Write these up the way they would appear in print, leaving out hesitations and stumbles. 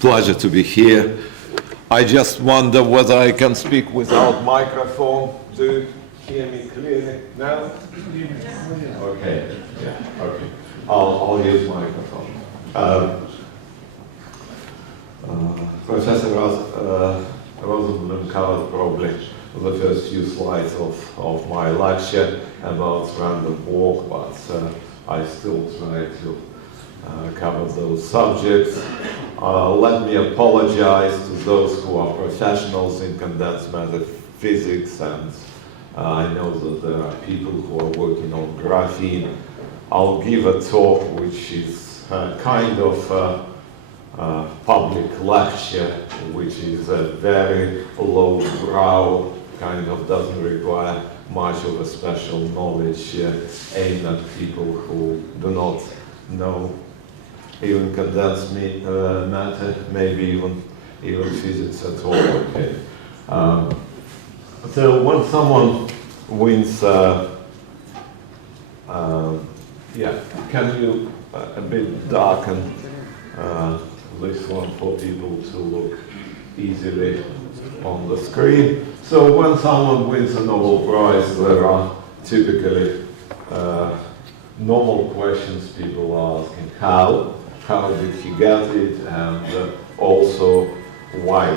Pleasure to be here. I just wonder whether I can speak without microphone. Do you hear me clearly now? Okay, yeah, okay. I'll use microphone. Professor Rosenblum covered probably the first few slides of my lecture about random walk, but I still try to cover those subjects. Let me apologize to those who are professionals in condensed matter physics, and I know that there are people who are working on graphene. I'll give a talk which is kind of a public lecture, which is a very low-brow, kind of doesn't require much of a special knowledge aimed at people who do not know even condensed matter, maybe even physics at all. Okay. So when someone wins, yeah, can you a bit darken this one for people to look easily on the screen? So when someone wins a Nobel Prize, there are typically normal questions people are asking: how did he get it, and also why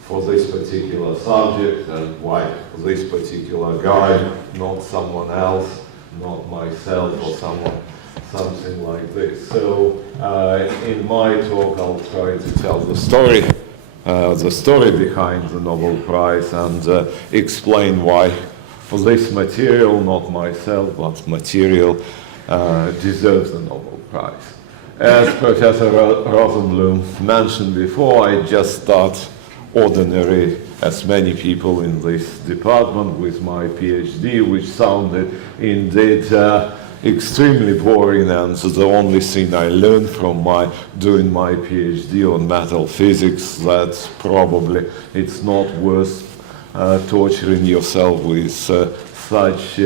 for this particular subject, and why this particular guy, not someone else, not myself or something like this. So in my talk I'll try to tell the story behind the Nobel Prize, and explain why this material, not myself, but material, deserves the Nobel Prize. As Professor Rosenblum mentioned before, I just start ordinary, as many people in this department, with my PhD, which sounded indeed extremely boring, and the only thing I learned from doing my PhD on metal physics, that probably it's not worth torturing yourself with such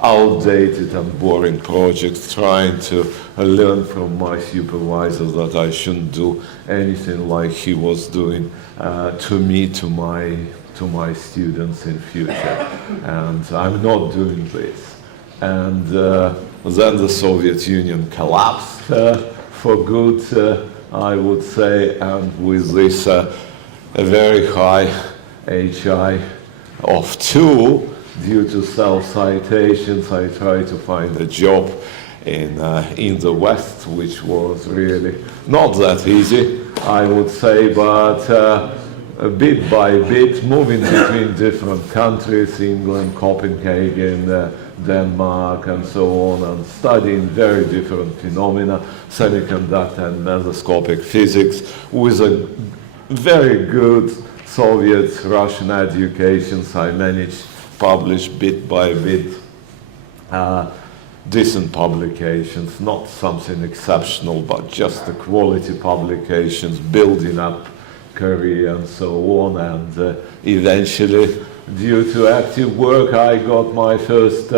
outdated and boring projects, trying to learn from my supervisor that I shouldn't do anything like he was doing to me, to my students in future. And I'm not doing this. And then the Soviet Union collapsed for good, I would say, and with this a very high HI of 2, due to self-citations, I tried to find a job in the West, which was really not that easy, I would say, but bit by bit, moving between different countries, England, Copenhagen, Denmark, and so on, and studying very different phenomena, semiconductor and mesoscopic physics, with a very good Soviet-Russian education. I managed publish bit by bit decent publications, not something exceptional, but just the quality publications, building up career and so on. And eventually, due to active work, I got my first,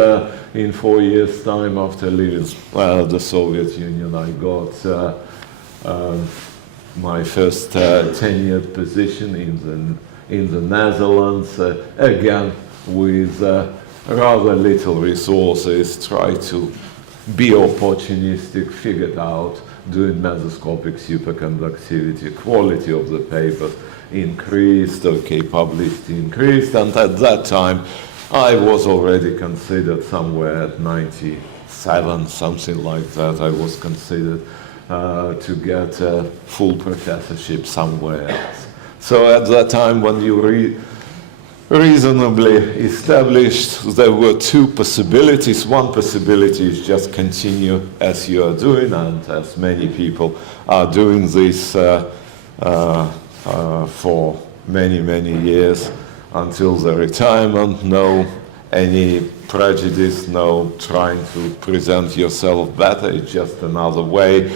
in 4 years' time after leaving the Soviet Union, I got my first tenured position in the Netherlands, again with rather little resources, try to be opportunistic, figured out, doing mesoscopic superconductivity, quality of the papers increased, okay, publicity increased, and at that time I was already considered somewhere at 97, something like that. I was considered to get a full professorship somewhere else. So at that time, when you reasonably established, there were two possibilities. One possibility is just continue as you are doing, and as many people are doing this for many years until the retirement. No any prejudice, no trying to present yourself better. It's just another way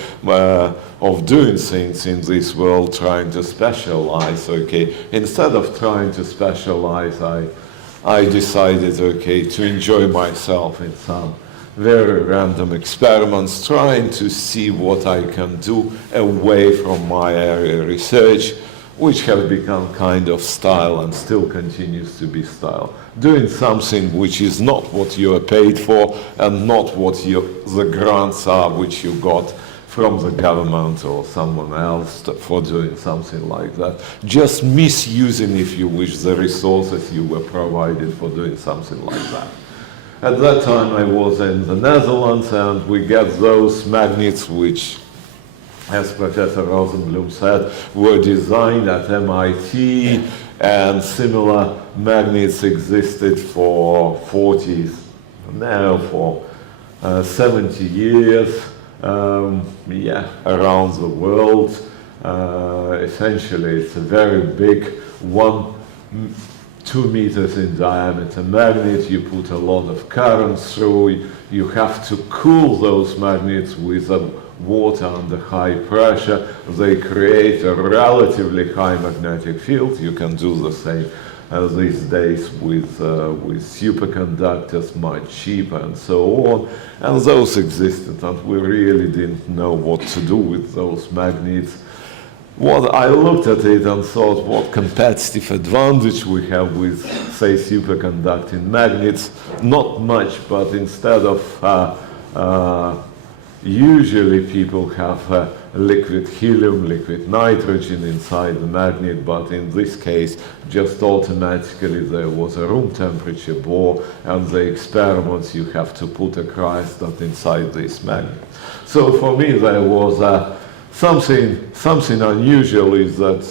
of doing things in this world, trying to specialize. Okay, instead of trying to specialize, I decided, okay, to enjoy myself in some very random experiments, trying to see what I can do away from my area research, which have become kind of style and still continues to be style. Doing something which is not what you are paid for and not what the grants are which you got from the government or someone else for doing something like that. Just misusing, if you wish, the resources you were provided for doing something like that. At that time I was in the Netherlands, and we get those magnets which, as Professor Rosenblum said, were designed at MIT, and similar magnets existed for 70 years, around the world. Essentially, it's a very big 2 meters in diameter magnet. You put a lot of current through. You have to cool those magnets with water under high pressure. They create a relatively high magnetic field. You can do the same these days with superconductors, much cheaper and so on. And those existed, and we really didn't know what to do with those magnets. What I looked at it and thought, what competitive advantage we have with, say, superconducting magnets? Not much, but instead of usually people have liquid helium, liquid nitrogen inside the magnet, but in this case, just automatically there was a room temperature bore, and the experiments you have to put a cryostat inside this magnet. So for me, there was something unusual is that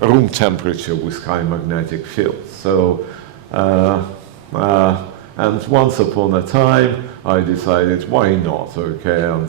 room temperature with high magnetic field. So, and once upon a time, I decided, why not, okay? And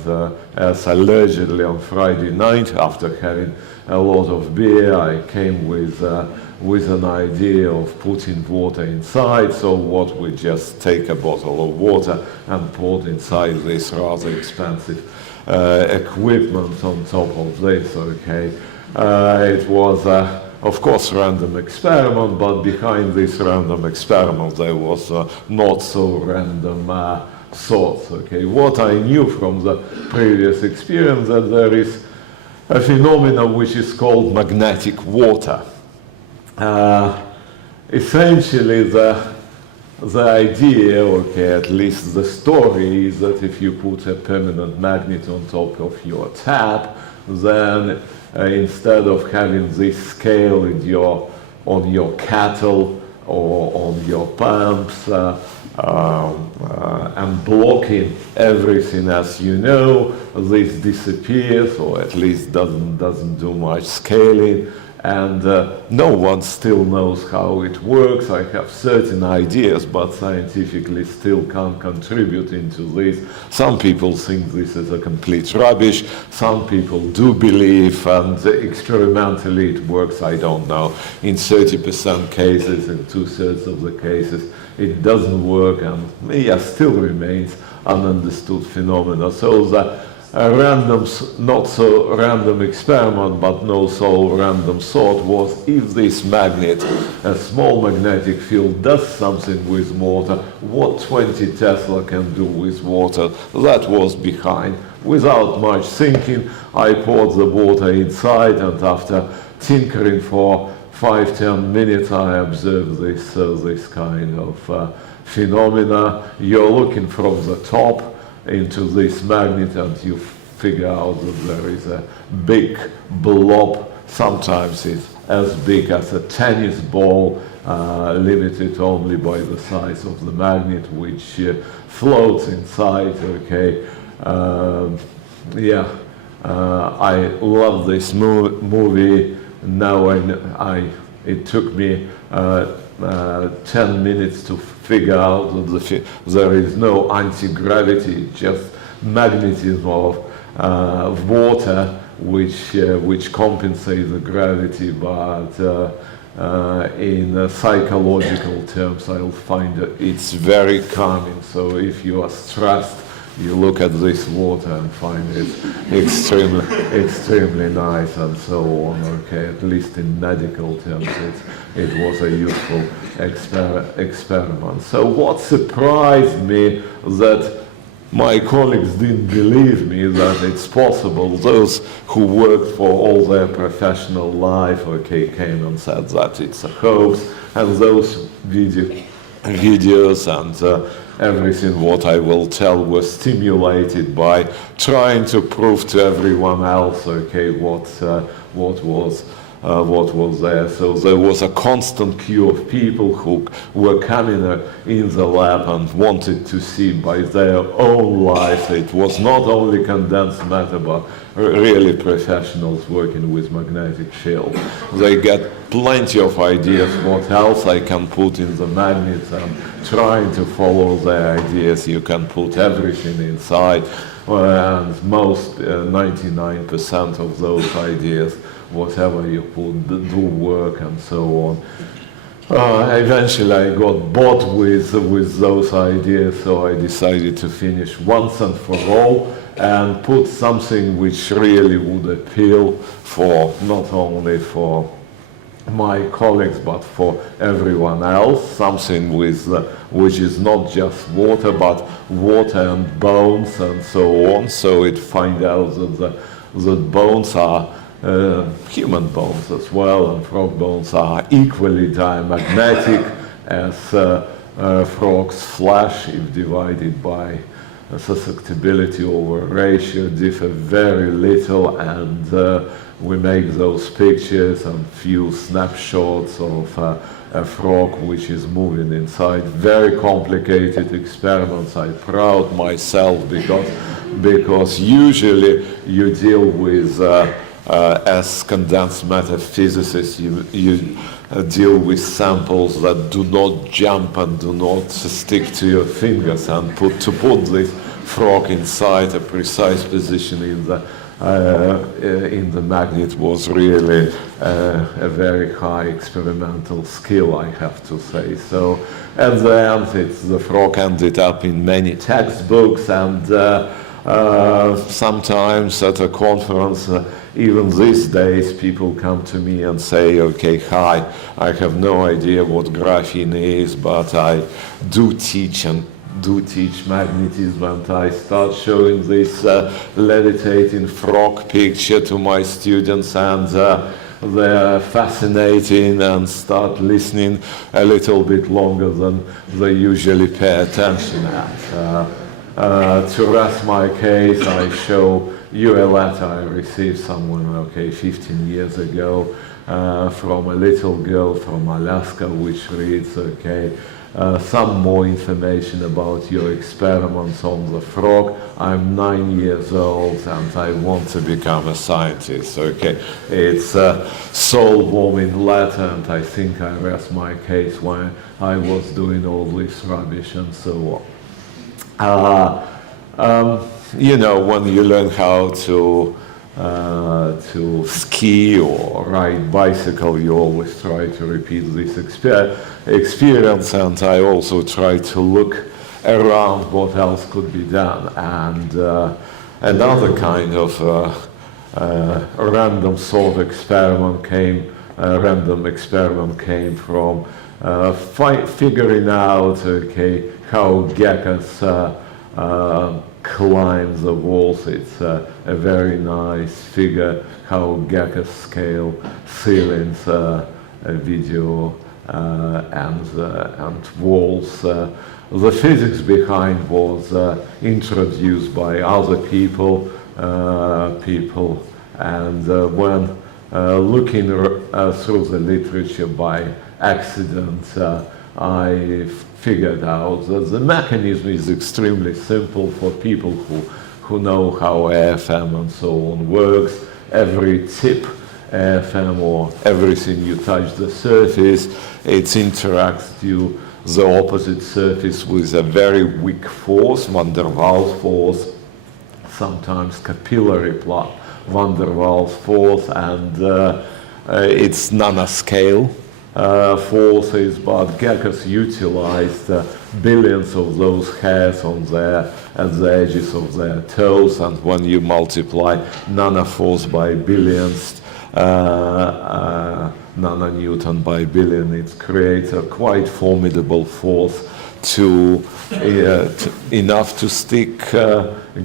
as allegedly on Friday night, after having a lot of beer, I came with an idea of putting water inside. So what, we just take a bottle of water and pour inside this rather expensive equipment on top of this, okay? It was, of course, random experiment, but behind this random experiment there was not so random thoughts, okay? What I knew from the previous experience, that there is a phenomenon which is called magnetic water. Essentially, the idea, okay, at least the story, is that if you put a permanent magnet on top of your tap, then instead of having this scale on your kettle or on your pumps and blocking everything, as you know, this disappears, or at least doesn't do much scaling. And no one still knows how it works. I have certain ideas, but scientifically still can't contribute into this. Some people think this is a complete rubbish. Some people do believe, and experimentally it works, I don't know. In 30% cases, in 2/3 of the cases, it doesn't work, and still remains ununderstood phenomena. So a random, not so random experiment, but no so random thought was, if this magnet, a small magnetic field, does something with water, what 20 Tesla can do with water? That was behind. Without much thinking, I poured the water inside, and after tinkering for 5-10 minutes, I observed this kind of phenomena. You're looking from the top into this magnet, and you figure out that there is a big blob. Sometimes it's as big as a tennis ball, limited only by the size of the magnet, which floats inside, okay? I love this movie. Now it took me 10 minutes to figure out that there is no anti-gravity, just magnetism of water which compensates the gravity, but in psychological terms, I'll find that it's very calming. So if you are stressed, you look at this water and find it extremely nice and so on, okay? At least in medical terms, it was a useful experiment. So what surprised me, that my colleagues didn't believe me that it's possible. Those who worked for all their professional life, okay, came and said that it's a hoax, and those videos and everything what I will tell was stimulated by trying to prove to everyone else, okay, what was there. So there was a constant queue of people who were coming in the lab and wanted to see by their own life. It was not only condensed matter, but really professionals working with magnetic field. They get plenty of ideas what else I can put in the magnets, and trying to follow their ideas. You can put everything inside, and most 99% of those ideas, whatever you put, do work and so on. Eventually I got bored with those ideas, so I decided to finish once and for all and put something which really would appeal for not only for my colleagues but for everyone else, something with which is not just water but water and bones and so on. So it finds out that bones are human bones as well, and frog bones are equally diamagnetic as frog's flesh, if divided by susceptibility over ratio, differ very little, and we make those pictures and few snapshots of a frog which is moving inside. Very complicated experiments. I'm proud myself because usually you deal with as condensed matter physicists, you deal with samples that do not jump and do not stick to your fingers, and to put this frog inside a precise position in the magnet was really a very high experimental skill, I have to say. So at the end, the frog ended up in many textbooks, and sometimes at a conference, even these days, people come to me and say, okay, hi, I have no idea what graphene is, but I do teach magnetism, and I start showing this levitating frog picture to my students, and they're fascinating and start listening a little bit longer than they usually pay attention at. To rest my case, I show you a letter I received someone, 15 years ago, from a little girl from Alaska, which reads, some more information about your experiments on the frog. I'm 9 years old and I want to become a scientist. It's a soul-warming letter, and I think I rest my case while I was doing all this rubbish and so on. When you learn how to ski or ride bicycle, you always try to repeat this experience, and I also try to look around what else could be done. And another kind of random experiment came from figuring out how geckos climb the walls. It's a very nice figure how geckos scale ceilings, video and walls. The physics behind was introduced by other people, and when looking through the literature by accident, I figured out that the mechanism is extremely simple for people who know how AFM and so on works. Every tip AFM, or everything you touch the surface, it interacts to the opposite surface with a very weak force, van der Waals force, sometimes capillary van der Waals force, and it's nanoscale forces, but geckos utilized billions of those hairs at the edges of their toes, and when you multiply nanoforce by billions, nanonewton by billion, it creates a quite formidable force enough to stick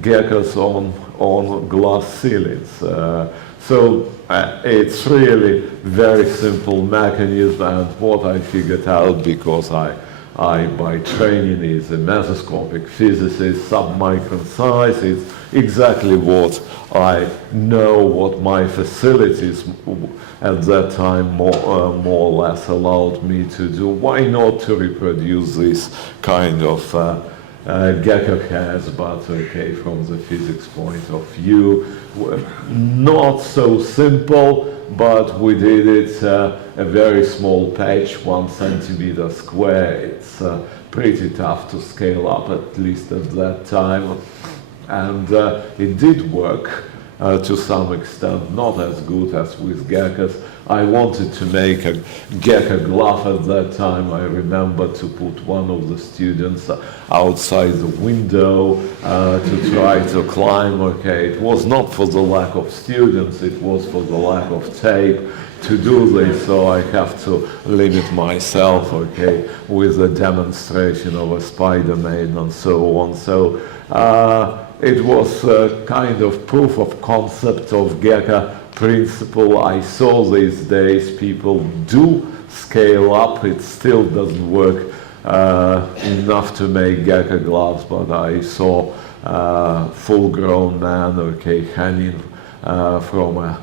geckos on glass ceilings. So it's really very simple mechanism, and what I figured out, because I by training is a mesoscopic physicist, submicron size, it's exactly what I know what my facilities at that time more or less allowed me to do. Why not to reproduce this kind of gecko has, but okay, from the physics point of view, not so simple, but we did it a very small patch, 1 centimeter square. It's pretty tough to scale up, at least at that time, and it did work to some extent, not as good as with geckos. I wanted to make a gecko glove at that time. I remember to put one of the students outside the window to try to climb. Okay, it was not for the lack of students, it was for the lack of tape to do this, so I have to limit myself, okay, with a demonstration of a Spider-Man and so on. So it was a kind of proof of concept of gecko principle. I saw these days people do scale up. It still doesn't work enough to make gecko gloves, but I saw full-grown man, okay, hanging from a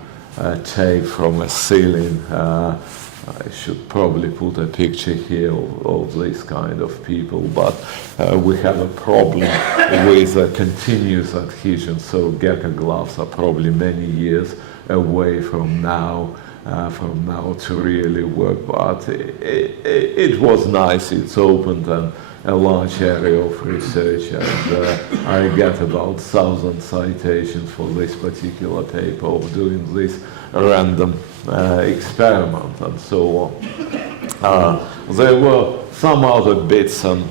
tape from a ceiling. I should probably put a picture here of this kind of people, but we have a problem with continuous adhesion, so gecko gloves are probably many years away from now to really work, but it was nice. It's opened a large area of research, and I get about 1,000 citations for this particular paper of doing this random experiment and so on. There were some other bits and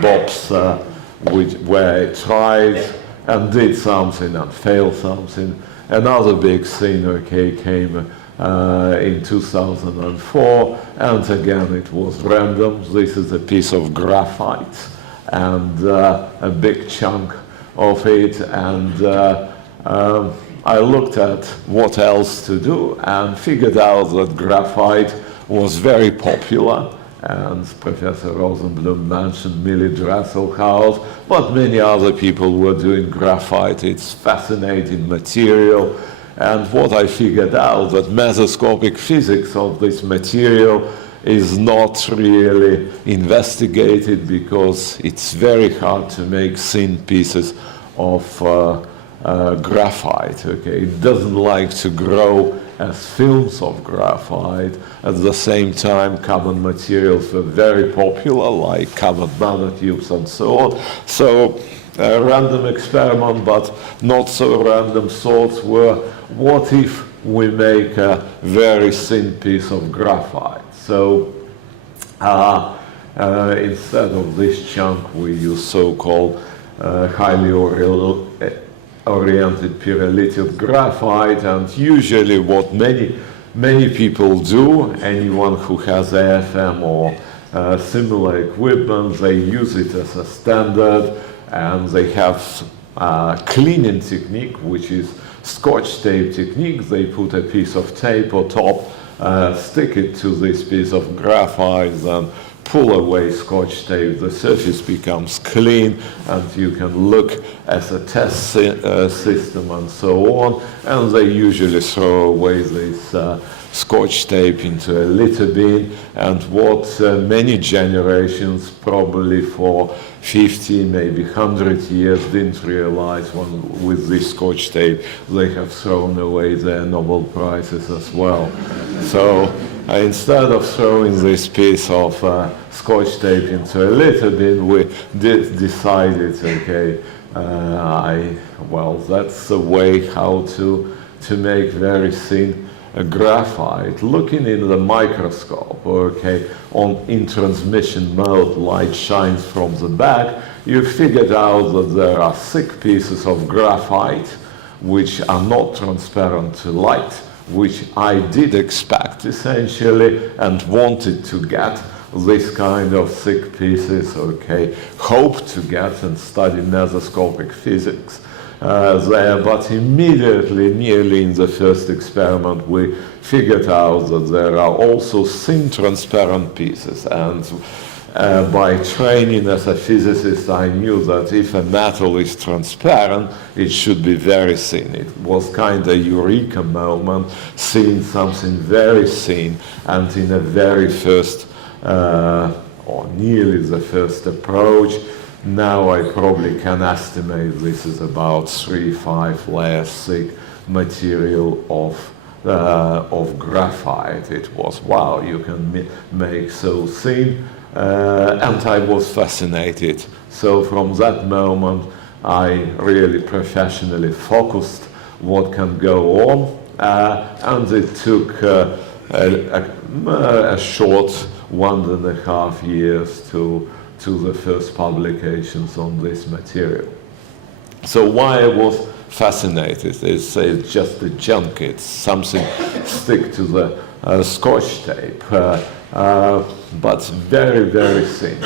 bobs where I tried and did something and failed something. Another big thing, okay, came in 2004, and again it was random. This is a piece of graphite and a big chunk of it, and I looked at what else to do and figured out that graphite was very popular, and Professor Rosenblum mentioned Millie Dresselhaus, but many other people were doing graphite. It's fascinating material. And what I figured out, that mesoscopic physics of this material is not really investigated, because it's very hard to make thin pieces of graphite. Okay, it doesn't like to grow as films of graphite. At the same time, common materials were very popular, like covered nanotubes and so on. So a random experiment, but not so random thoughts were, what if we make a very thin piece of graphite? So instead of this chunk, we use so-called highly oriented pyrolytic graphite, and usually what many people do, anyone who has AFM or similar equipment, they use it as a standard, and they have cleaning technique, which is Scotch tape technique. They put a piece of tape on top, stick it to this piece of graphite, and pull away Scotch tape. The surface becomes clean, and you can look as a test system and so on. And they usually throw away this Scotch tape into a litter bin, and what many generations, probably for 50, maybe 100 years, didn't realize, when with this Scotch tape they have thrown away their Nobel Prizes as well. So instead of throwing this piece of Scotch tape into a litter bin, we decided, okay, well, that's the way how to make very thin graphite. Looking in the microscope, okay, in transmission mode, light shines from the back, you figured out that there are thick pieces of graphite which are not transparent to light, which I did expect essentially and wanted to get, this kind of thick pieces, okay, hope to get and study mesoscopic physics there, but immediately, nearly in the first experiment, we figured out that there are also thin transparent pieces, and by training as a physicist, I knew that if a metal is transparent, it should be very thin. It was kind of a eureka moment, seeing something very thin, and in a very first, or nearly the first approach, now I probably can estimate this is about 3-5 layers thick material of graphite. It was, wow, you can make so thin. And I was fascinated. So from that moment, I really professionally focused what can go on. And it took a short 1.5 years to the first publications on this material. So why I was fascinated is just the junk. It's something stick to the Scotch tape. But very, very thin.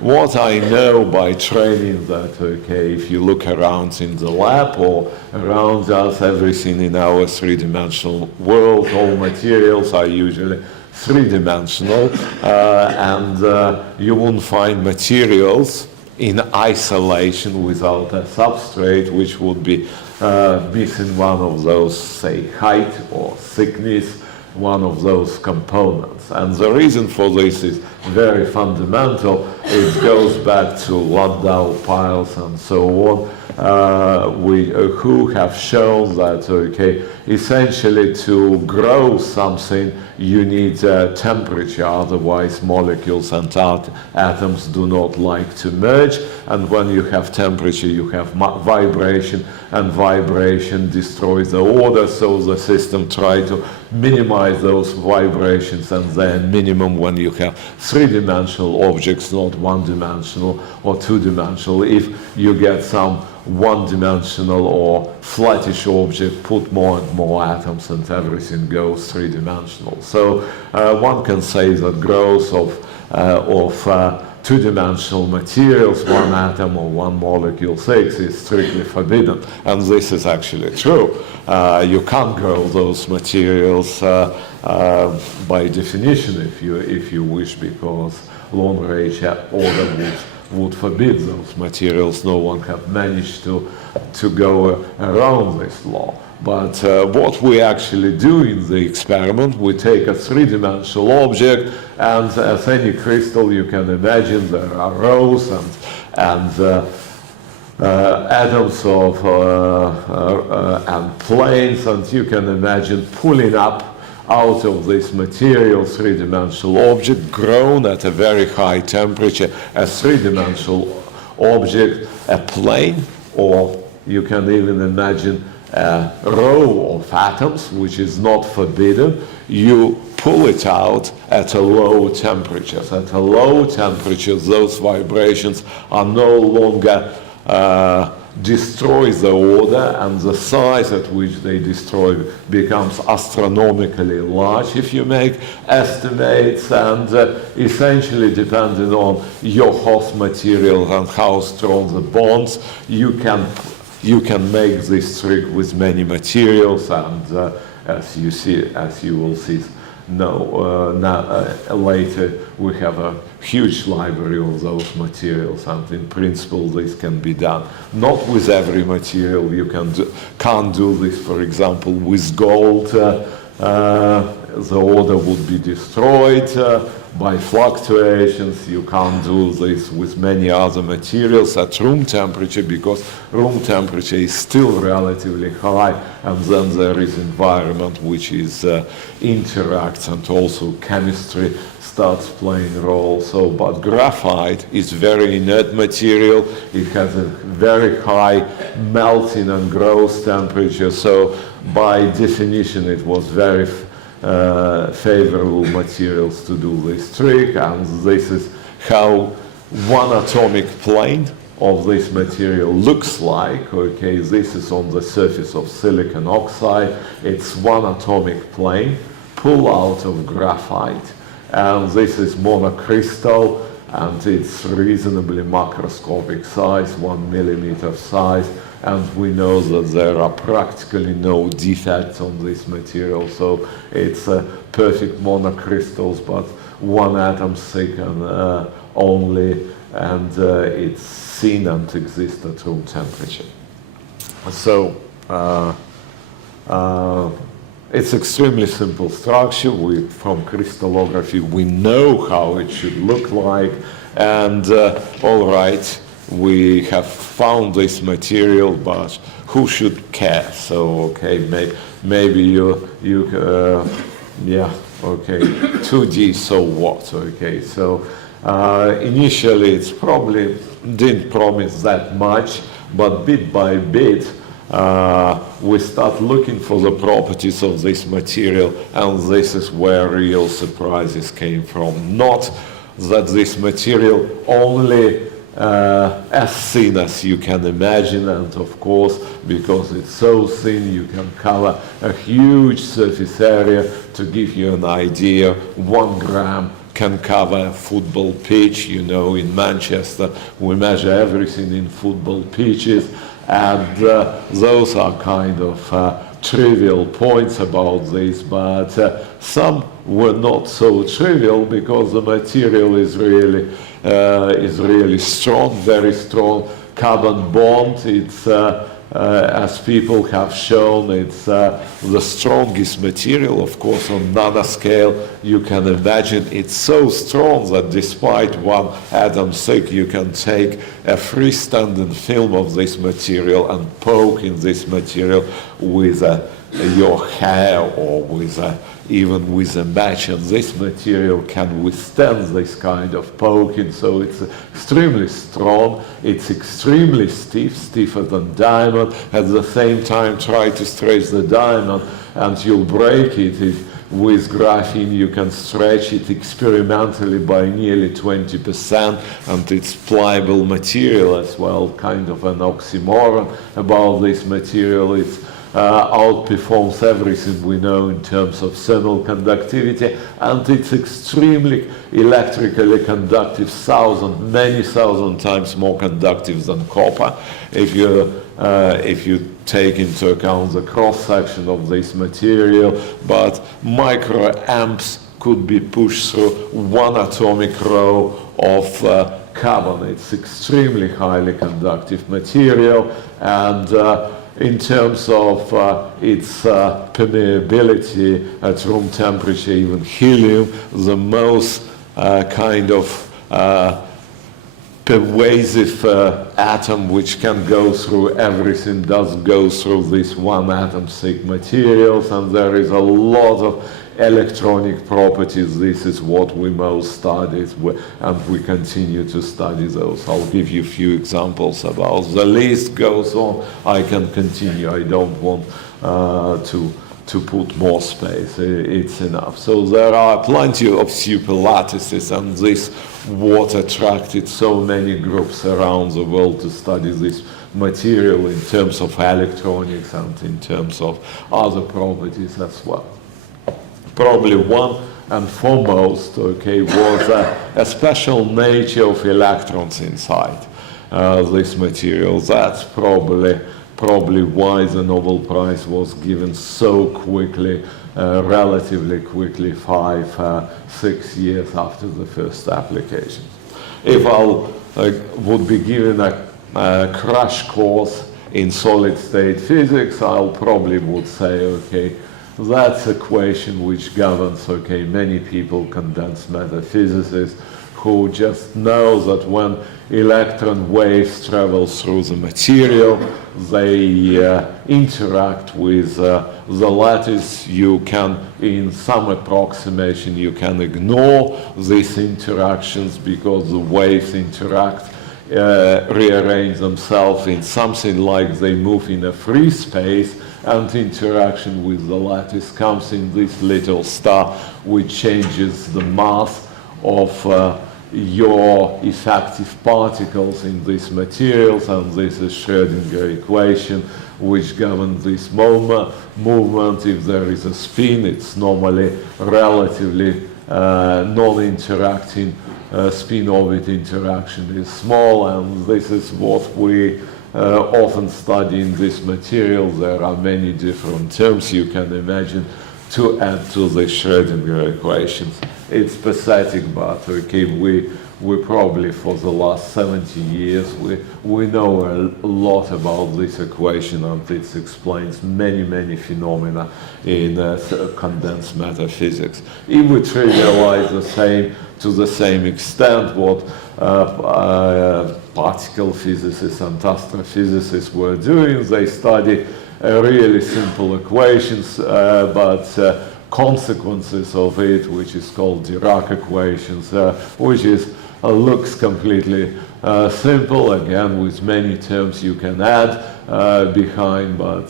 What I know by training that, okay, if you look around in the lab or around us, everything in our three-dimensional world, all materials are usually three-dimensional, and you won't find materials in isolation without a substrate which would be missing one of those, say, height or thickness, one of those components. And the reason for this is very fundamental. It goes back to Landau piles and so on, who have shown that, okay, essentially to grow something you need temperature, otherwise molecules and atoms do not like to merge, and when you have temperature you have vibration, and vibration destroys the order, so the system tries to minimize those vibrations, and then minimum when you have three-dimensional objects, not one-dimensional or two-dimensional. If you get some one-dimensional or flattish object, put more and more atoms and everything goes three-dimensional. So one can say that growth of two-dimensional materials, one atom or one molecule thick, is strictly forbidden. And this is actually true. You can't grow those materials by definition if you wish, because long-range order would forbid those materials. No one have managed to go around this law. But what we actually do in the experiment, we take a three-dimensional object, and as any crystal you can imagine, there are rows and atoms of and planes, and you can imagine pulling up out of this material three-dimensional object grown at a very high temperature, a three-dimensional object, a plane, or you can even imagine a row of atoms, which is not forbidden. You pull it out at a low temperature. At a low temperature, those vibrations are no longer destroy the order, and the size at which they destroy becomes astronomically large if you make estimates, and essentially depending on your host material and how strong the bonds, you can make this trick with many materials, and as you will see later, we have a huge library of those materials, and in principle this can be done. Not with every material. You can't do this, for example, with gold. The order would be destroyed by fluctuations. You can't do this with many other materials at room temperature, because room temperature is still relatively high, and then there is environment which is interacts, and also chemistry starts playing a role. So, but graphite is very inert material. It has a very high melting and growth temperature. So, by definition, it was very favorable materials to do this trick, and this is how one atomic plane of this material looks like. Okay, this is on the surface of silicon oxide. It's one atomic plane pulled out of graphite, and this is monocrystal, and it's reasonably macroscopic size, 1 millimeter size, and we know that there are practically no defects on this material, so it's perfect monocrystals, but 1 atom thick and only, and it's thin and exists at room temperature. So it's extremely simple structure. From crystallography, we know how it should look like, and all right, we have found this material, but who should care? So, okay, maybe yeah, okay, 2D, so what? Okay, so initially it's probably didn't promise that much, but bit by bit, we start looking for the properties of this material, and this is where real surprises came from. Not that this material only as thin as you can imagine, and of course, because it's so thin, you can cover a huge surface area. To give you an idea, 1 gram can cover a football pitch. You know, in Manchester, we measure everything in football pitches, and those are kind of trivial points about this, but some were not so trivial because the material is really strong, very strong carbon bond. It's as people have shown, it's the strongest material, of course, on nanoscale. You can imagine it's so strong that despite 1 atom thick, you can take a freestanding film of this material and poke in this material with your hair or with even with a match, and this material can withstand this kind of poking, so it's extremely strong, it's extremely stiff, stiffer than diamond. At the same time, try to stretch the diamond and you'll break it. With graphene, you can stretch it experimentally by nearly 20%, and it's pliable material as well, kind of an oxymoron about this material. It's outperforms everything we know in terms of thermal conductivity, and it's extremely electrically conductive, many thousand times more conductive than copper. If you take into account the cross-section of this material, but microamps could be pushed through 1 atomic row of carbon. It's extremely highly conductive material, and in terms of its permeability at room temperature, even helium, the most kind of pervasive atom which can go through everything does go through these 1 atom thick materials, and there is a lot of electronic properties. This is what we most studied, and we continue to study those. I'll give you a few examples about. The list goes on. I can continue. I don't want to put more space. It's enough. So there are plenty of superlattices, and this what attracted so many groups around the world to study this material in terms of electronics and in terms of other properties as well. Probably one and foremost, okay, was a special nature of electrons inside this material. That's probably why the Nobel Prize was given so quickly, relatively quickly, 5-6 years after the first application. If I would be given a crash course in solid-state physics, I'll probably would say, okay, that's equation which governs, okay, many people, condensed matter physicists, who just know that when electron waves travel through the material, they interact with the lattice. You can, in some approximation, you can ignore these interactions because the waves interact, rearrange themselves in something like they move in a free space, and interaction with the lattice comes in this little star, which changes the mass of your effective particles in these materials, and this is Schrödinger equation which governs this movement. If there is a spin, it's normally relatively non-interacting spin-orbit interaction is small, and this is what we often study in this material. There are many different terms you can imagine to add to the Schrödinger equations. It's pathetic, but okay, we probably for the last 70 years we know a lot about this equation, and it explains many phenomena in condensed matter physics. If we trivialize the same to the same extent what particle physicists and astrophysicists were doing, they studied really simple equations, but consequences of it, which is called Dirac equations, which is looks completely simple, again with many terms you can add behind, but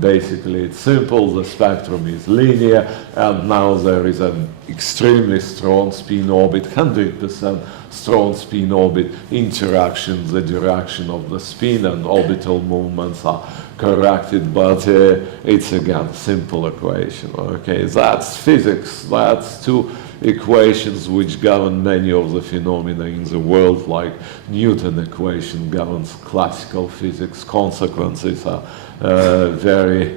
basically it's simple. The spectrum is linear, and now there is an extremely strong spin orbit, 100% strong spin orbit interaction. The direction of the spin and orbital movements are corrected, but it's again simple equation. Okay, that's physics. That's two equations which govern many of the phenomena in the world, like Newton equation governs classical physics. Consequences are very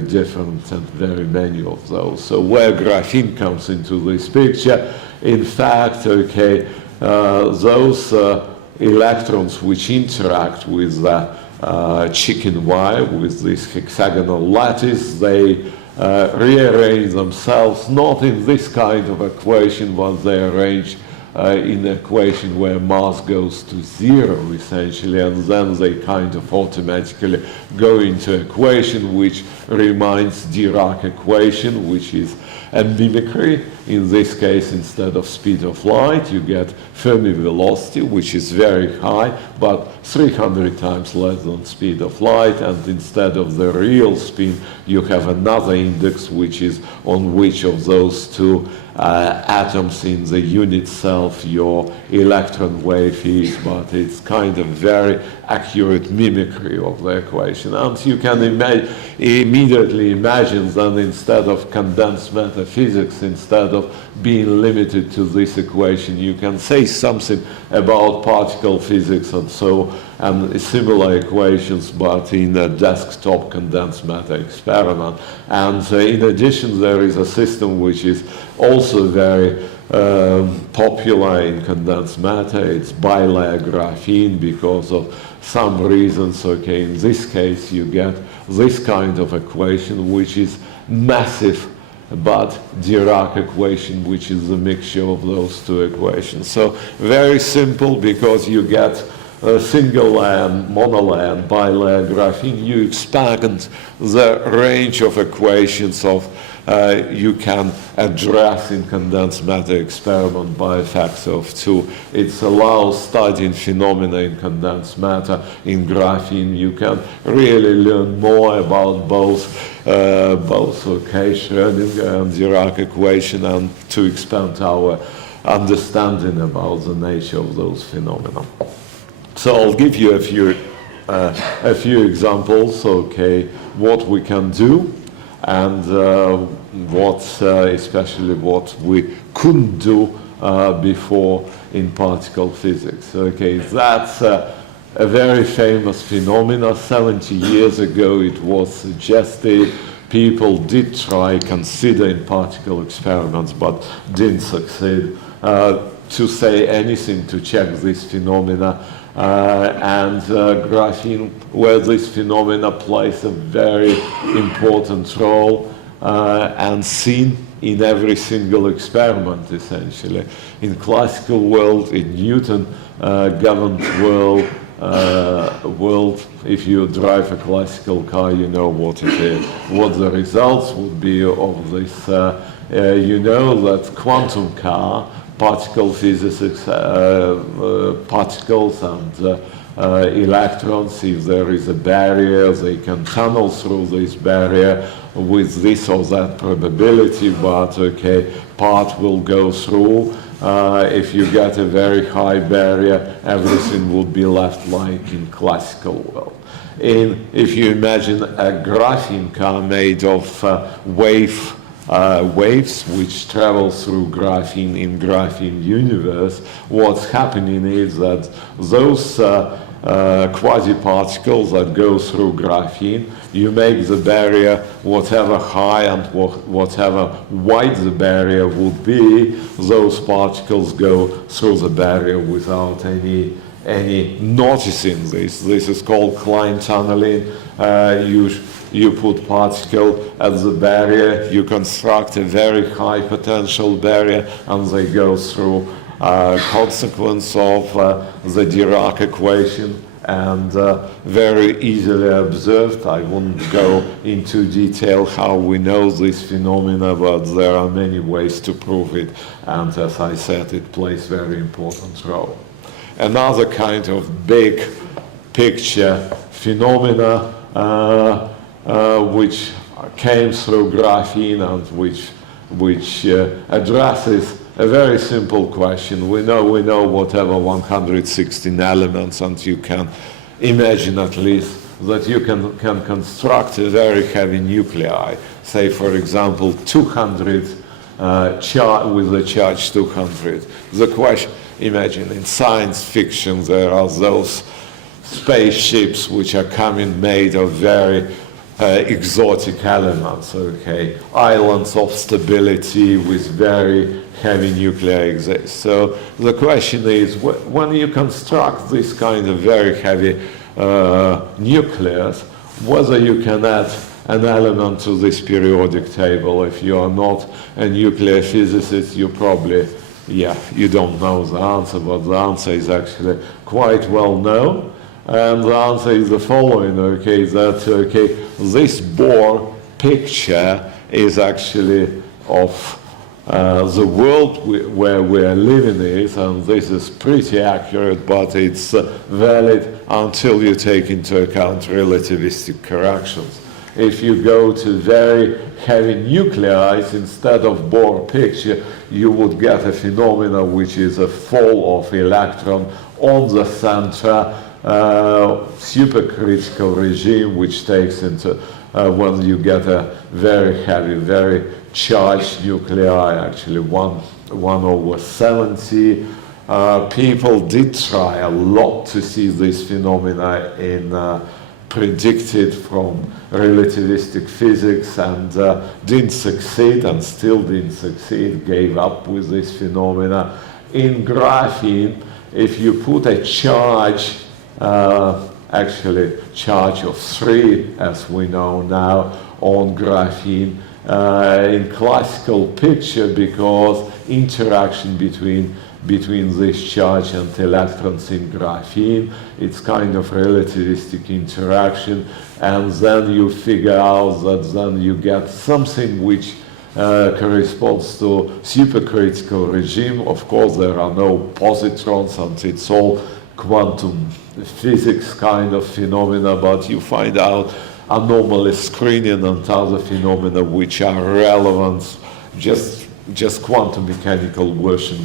different, and very many of those. So where graphene comes into this picture, in fact, okay, those electrons which interact with the chicken wire, with this hexagonal lattice, they rearrange themselves not in this kind of equation, but they arrange in an equation where mass goes to zero, essentially, and then they kind of automatically go into an equation which reminds Dirac equation, which is a mimicry. In this case, instead of speed of light, you get Fermi velocity, which is very high, but 300 times less than speed of light, and instead of the real spin, you have another index, which is on which of those two atoms in the unit self your electron wave is, but it's kind of very accurate mimicry of the equation. And you can immediately imagine that instead of condensed matter physics, instead of being limited to this equation, you can say something about particle physics and so and similar equations, but in a desktop condensed matter experiment. And in addition, there is a system which is also very popular in condensed matter. It's bilayer graphene because of some reasons. Okay, in this case, you get this kind of equation, which is massive, but Dirac equation, which is a mixture of those two equations. So very simple, because you get a single layer, monolayer, and bilayer graphene. You expand the range of equations of you can address in condensed matter experiment by a factor of 2. It allows studying phenomena in condensed matter in graphene. You can really learn more about both Schrödinger and Dirac equation, and to expand our understanding about the nature of those phenomena. So I'll give you a few examples, okay, what we can do, and especially what we couldn't do before in particle physics. Okay, that's a very famous phenomenon. 70 years ago it was suggested. People did try, consider in particle experiments, but didn't succeed to say anything to check this phenomena. And graphene, where this phenomena plays a very important role and seen in every single experiment, essentially. In classical world, in Newton governed world, if you drive a classical car, you know what it is, what the results would be of this. You know that quantum car, particle physics, particles and electrons, if there is a barrier, they can tunnel through this barrier with this or that probability, but okay, part will go through. If you get a very high barrier, everything would be left like in classical world. If you imagine a graphene car made of wave waves which travel through graphene in graphene universe, what's happening is that those quasi-particles that go through graphene, you make the barrier whatever high and whatever wide the barrier would be, those particles go through the barrier without any noticing this. This is called Klein Tunnelling. You put particle at the barrier, you construct a very high potential barrier, and they go through consequence of the Dirac equation, and very easily observed. I won't go into detail how we know this phenomena, but there are many ways to prove it, and as I said, it plays a very important role. Another kind of big picture phenomena which came through graphene and which addresses a very simple question. We know whatever 116 elements, and you can imagine at least that you can construct a very heavy nuclei. Say, for example, 200 with a charge 200. The question, imagine in science fiction there are those spaceships which are coming made of very exotic elements, okay? Islands of stability with very heavy nuclei exist. So the question is, when you construct this kind of very heavy nucleus, whether you can add an element to this periodic table. If you are not a nuclear physicist, you probably, you don't know the answer, but the answer is actually quite well known. And the answer is the following, okay, that, okay, this Bohr picture is actually of the world where we are living in, and this is pretty accurate, but it's valid until you take into account relativistic corrections. If you go to very heavy nuclei instead of Bohr picture, you would get a phenomena which is a fall of electron on the center, supercritical regime, which takes into when you get a very heavy, very charged nuclei, actually 1/70. People did try a lot to see this phenomena in predicted from relativistic physics, and didn't succeed, and still didn't succeed, gave up with this phenomena. In graphene, if you put a charge, actually charge of 3, as we know now, on graphene, in classical picture, because interaction between this charge and electrons in graphene, it's kind of relativistic interaction, and then you figure out that then you get something which corresponds to supercritical regime. Of course, there are no positrons, and it's all quantum physics kind of phenomena, but you find out anomaly screening and other phenomena which are relevant, just quantum mechanical version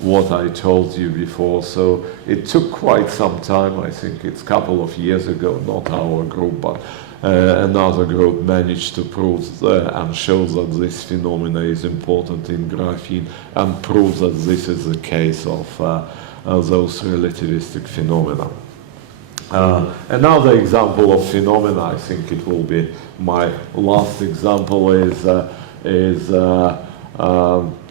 what I told you before. So it took quite some time. I think it's a couple of years ago, not our group, but another group managed to prove and show that this phenomena is important in graphene, and prove that this is the case of those relativistic phenomena. Another example of phenomena, I think it will be my last example, is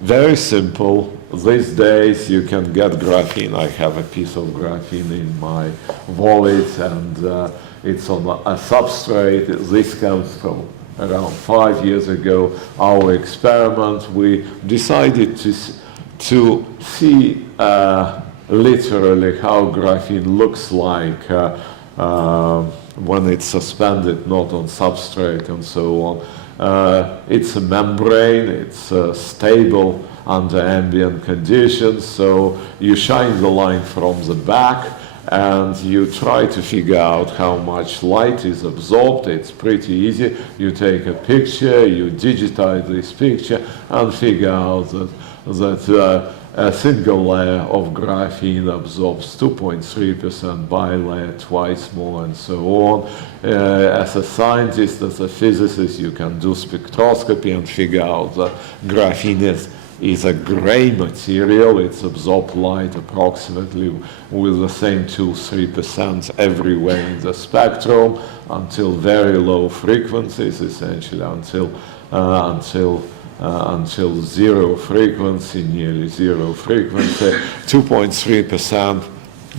very simple. These days you can get graphene. I have a piece of graphene in my wallet, and it's on a substrate. This comes from around 5 years ago. Our experiment, we decided to see literally how graphene looks like when it's suspended, not on substrate and so on. It's a membrane, it's stable under ambient conditions, so you shine the line from the back and you try to figure out how much light is absorbed. It's pretty easy. You take a picture, you digitize this picture, and figure out that a single layer of graphene absorbs 2.3%, bilayer twice more, and so on. As a scientist, as a physicist, you can do spectroscopy and figure out that graphene is a gray material. It's absorbed light approximately with the same 2-3% everywhere in the spectrum until very low frequencies, essentially until zero frequency, nearly zero frequency. 2.3%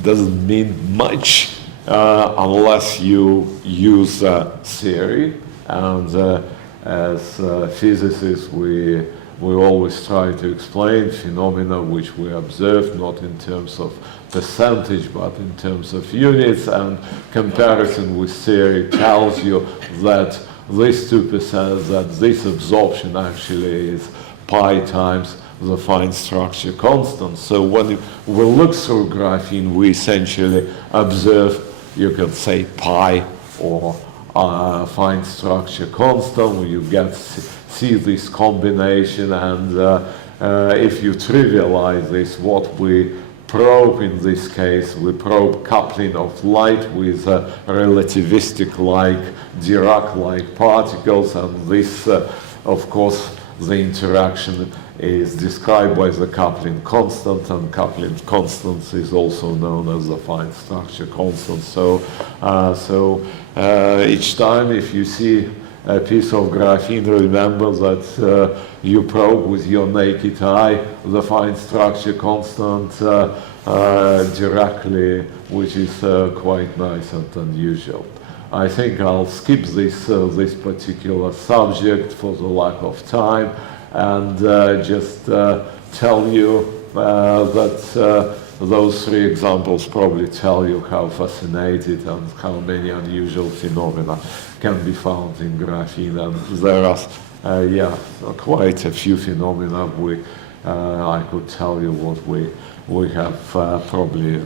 doesn't mean much unless you use theory. And as physicists, we always try to explain phenomena which we observe, not in terms of percentage, but in terms of units, and comparison with theory tells you that this 2%, that this absorption actually is pi times the fine structure constant. So when we look through graphene, we essentially observe, you can say, pi or fine structure constant, where you see this combination, and if you trivialize this, what we probe in this case, we probe coupling of light with relativistic-like, Dirac-like particles, and this, of course, the interaction is described by the coupling constant, and coupling constant is also known as the fine structure constant. So, each time if you see a piece of graphene, remember that you probe with your naked eye the fine structure constant directly, which is quite nice and unusual. I think I'll skip this particular subject for the lack of time, and just tell you that those three examples probably tell you how fascinated and how many unusual phenomena can be found in graphene. And there are, quite a few phenomena. I could tell you what we have probably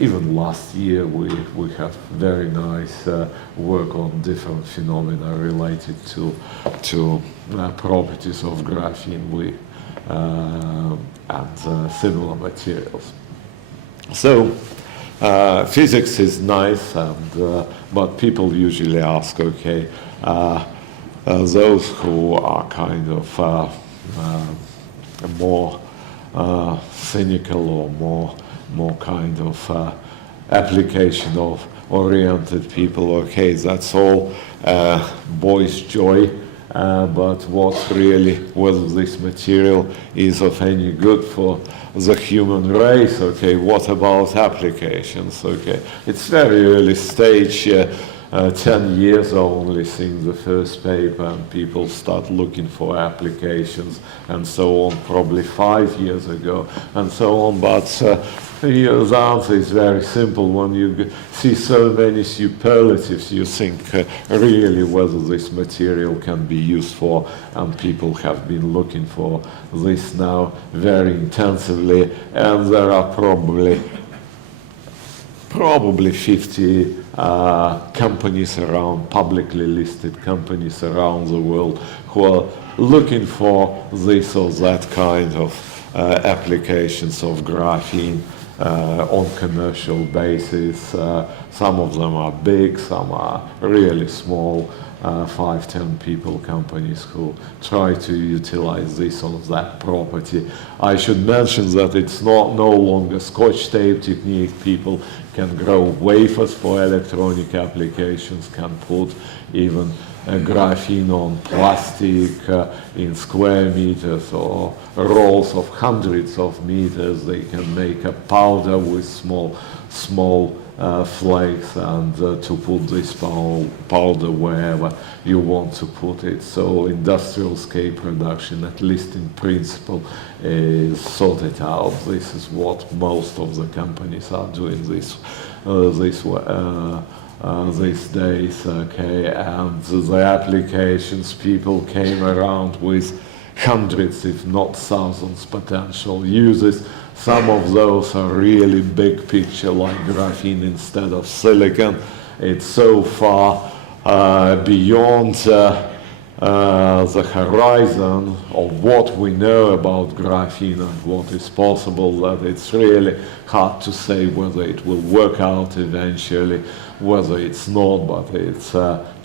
even last year we have very nice work on different phenomena related to properties of graphene and similar materials. So physics is nice, but people usually ask, okay, those who are kind of more cynical or more kind of application of oriented people, okay, that's all boy's joy, but whether this material is of any good for the human race, okay, what about applications, okay. It's very early stage, 10 years only since the first paper, and people start looking for applications and so on, probably 5 years ago and so on, but the answer is very simple. When you see so many superlatives, you think really whether this material can be used for, and people have been looking for this now very intensively, and there are probably 50 companies around, publicly listed companies around the world who are looking for this or that kind of applications of graphene on commercial basis. Some of them are big, some are really small, 5-10 people companies who try to utilize this or that property. I should mention that it's no longer Scotch tape technique. People can grow wafers for electronic applications, can put even graphene on plastic in square meters or rolls of hundreds of meters. They can make a powder with small flakes, and to put this powder wherever you want to put it. So industrial scale production, at least in principle, is sorted out. This is what most of the companies are doing these days, okay, and the applications, people came around with hundreds, if not thousands, potential uses. Some of those are really big picture, like graphene instead of silicon. It's so far beyond the horizon of what we know about graphene and what is possible, that it's really hard to say whether it will work out eventually, whether it's not, but it's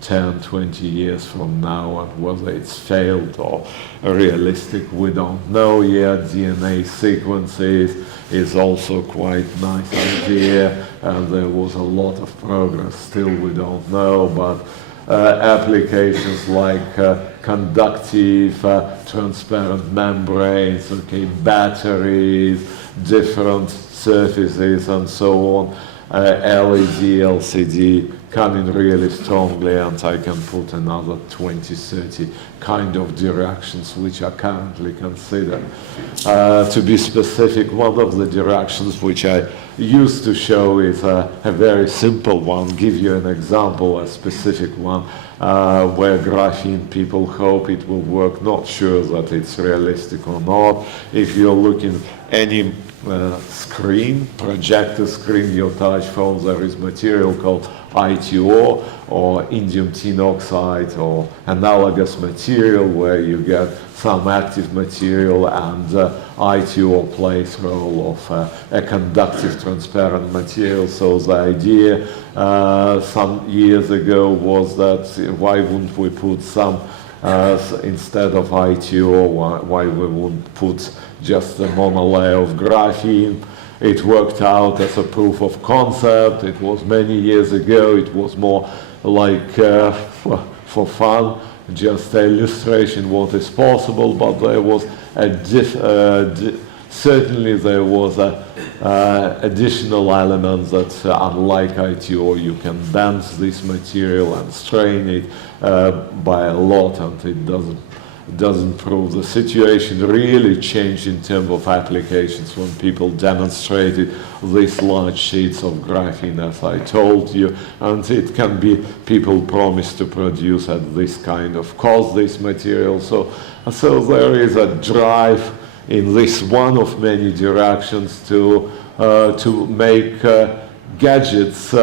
10, 20 years from now, and whether it's failed or realistic, we don't know yet. DNA sequences is also quite nice idea, and there was a lot of progress, still we don't know, but applications like conductive, transparent membranes, okay, batteries, different surfaces and so on, LED, LCD coming really strongly, and I can put another 20, 30 kind of directions which are currently considered. To be specific, one of the directions which I used to show is a very simple one, give you an example, a specific one, where graphene people hope it will work, not sure that it's realistic or not. If you're looking any screen, projector screen you touch from, there is material called ITO or indium tin oxide or analogous material where you get some active material, and ITO plays role of a conductive transparent material. So the idea some years ago was that why wouldn't we put some instead of ITO, why we wouldn't put just a monolayer of graphene. It worked out as a proof of concept. It was many years ago. It was more like for fun, just an illustration what is possible, but there was certainly there was additional element that unlike ITO, you can bend this material and strain it by a lot, and it doesn't prove. The situation really changed in terms of applications when people demonstrated these large sheets of graphene, as I told you, and it can be, people promise to produce at this kind of cost, this material. So there is a drive in this one of many directions to make gadgets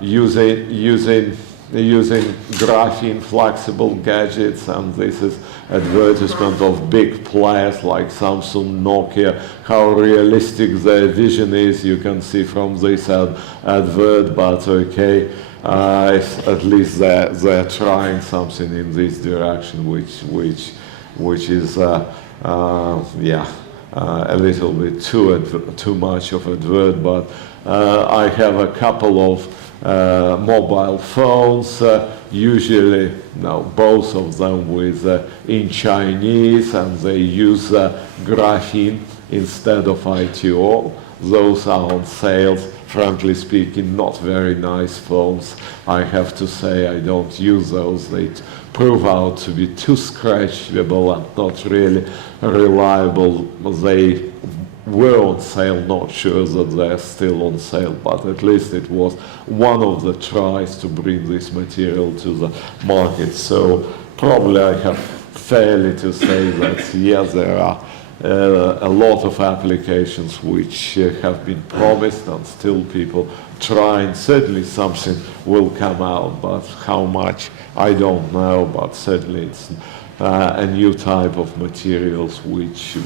using graphene flexible gadgets, and this is advertisement of big players like Samsung, Nokia, how realistic their vision is, you can see from this advert, but okay, at least they're trying something in this direction, which is a little bit too much of advert, but I have a couple of mobile phones, usually now both of them with in Chinese, and they use graphene instead of ITO. Those are on sale. Frankly speaking, not very nice phones. I have to say I don't use those. They prove out to be too scratchable and not really reliable. They were on sale, not sure that they're still on sale, but at least it was one of the tries to bring this material to the market. So probably I have fairly to say that yes, there are a lot of applications which have been promised, and still people trying. Certainly something will come out, but how much I don't know, but certainly it's a new type of materials which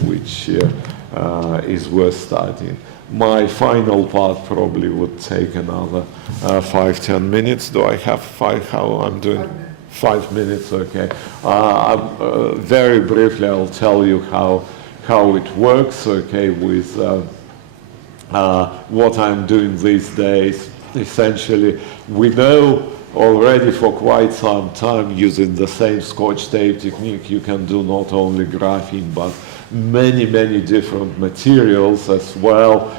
is worth studying. My final part probably would take another 5-10 minutes. Do I have 5? How I'm doing? 5 minutes, okay. Very briefly, I'll tell you how it works, okay, with what I'm doing these days. Essentially, we know already for quite some time, using the same Scotch tape technique, you can do not only graphene, but many different materials as well,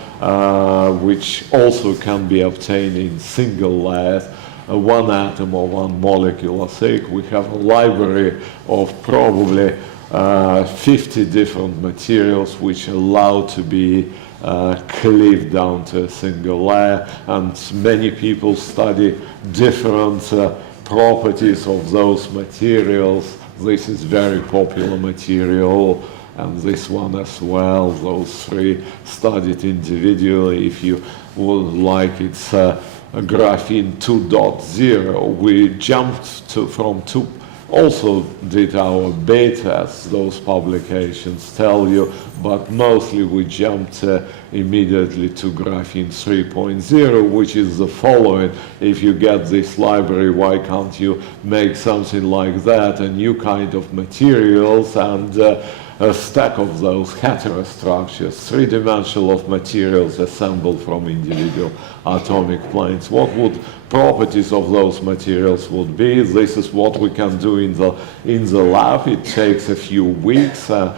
which also can be obtained in single layers, one atom or one molecule thick. We have a library of probably 50 different materials which allow to be cleaved down to a single layer, and many people study different properties of those materials. This is very popular material, and this one as well. Those three studied individually. If you would like, it's graphene 2.0. We jumped from also did our bit, as those publications tell you, but mostly we jumped immediately to Graphene 3.0, which is the following. If you get this library, why can't you make something like that, a new kind of materials, and a stack of those heterostructures, three-dimensional of materials assembled from individual atomic planes. What would properties of those materials would be? This is what we can do in the lab. It takes a few weeks to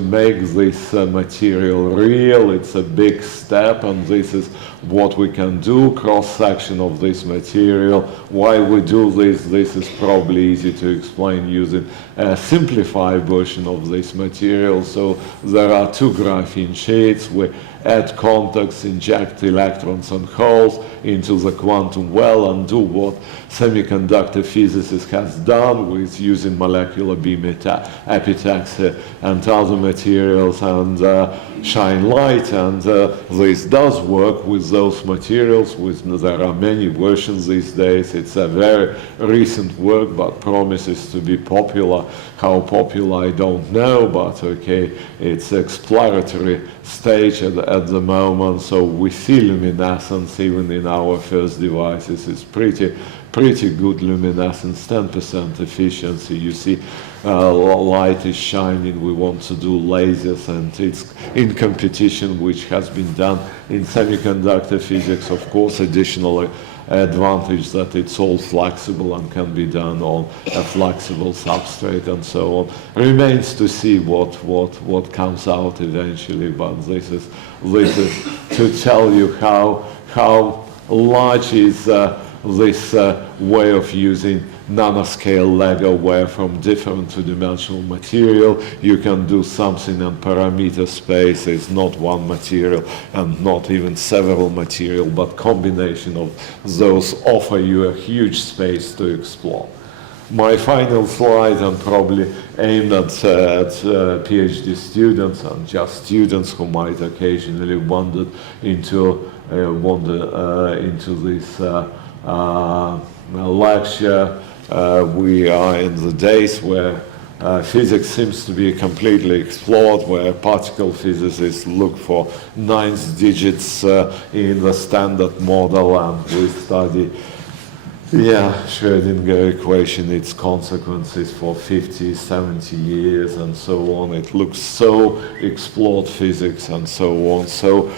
make this material real. It's a big step, and this is what we can do, cross-section of this material. Why we do this is probably easy to explain using a simplified version of this material. So there are two graphene sheets. We add contacts, inject electrons and holes into the quantum well, and do what semiconductor physicist has done with using molecular beam epitaxy and other materials, and shine light. And this does work with those materials. There are many versions these days. It's a very recent work, but promises to be popular. How popular, I don't know, but okay, it's exploratory stage at the moment. So we see luminescence even in our first devices. It's pretty good luminescence, 10% efficiency. You see light is shining. We want to do lasers, and it's in competition, which has been done in semiconductor physics. Of course, additional advantage that it's all flexible and can be done on a flexible substrate and so on. Remains to see what comes out eventually, but this is to tell you how large is this way of using nanoscale Lego, where from different two-dimensional material you can do something in parameter space. It's not one material and not even several material, but combination of those offer you a huge space to explore. My final slide, and probably aimed at PhD students and just students who might occasionally wander into this lecture. We are in the days where physics seems to be completely explored, where particle physicists look for ninth digits in the standard model, and we study Schrödinger equation, its consequences for 50, 70 years and so on. It looks so explored physics and so on, so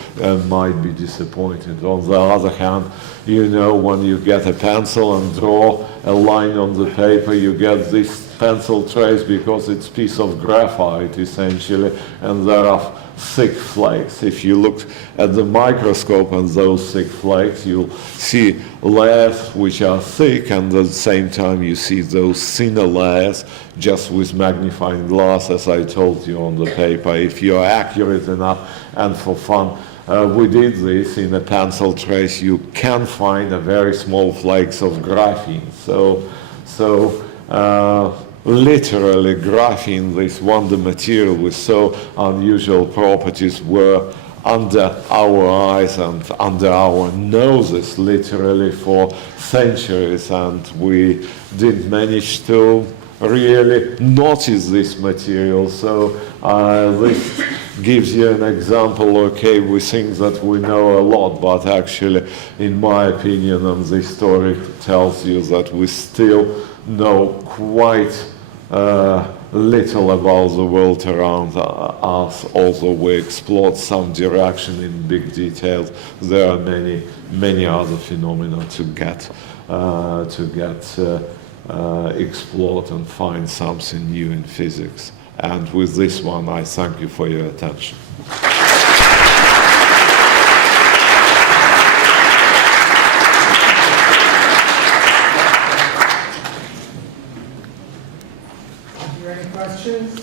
might be disappointed. On the other hand, you know, when you get a pencil and draw a line on the paper, you get this pencil trace because it's a piece of graphite essentially, and there are thick flakes. If you look at the microscope and those thick flakes, you'll see layers which are thick, and at the same time you see those thinner layers just with magnifying glass, as I told you on the paper. If you're accurate enough, and for fun, we did this in a pencil trace, you can find a very small flakes of graphene. Literally, graphene, this wonder material with so unusual properties, were under our eyes and under our noses literally for centuries, and we didn't manage to really notice this material. So this gives you an example. Okay, we think that we know a lot, but actually, in my opinion, and this story tells you that we still know quite little about the world around us, although we explored some direction in big details. There are many other phenomena to get explored and find something new in physics. And with this one, I thank you for your attention. Are there any questions?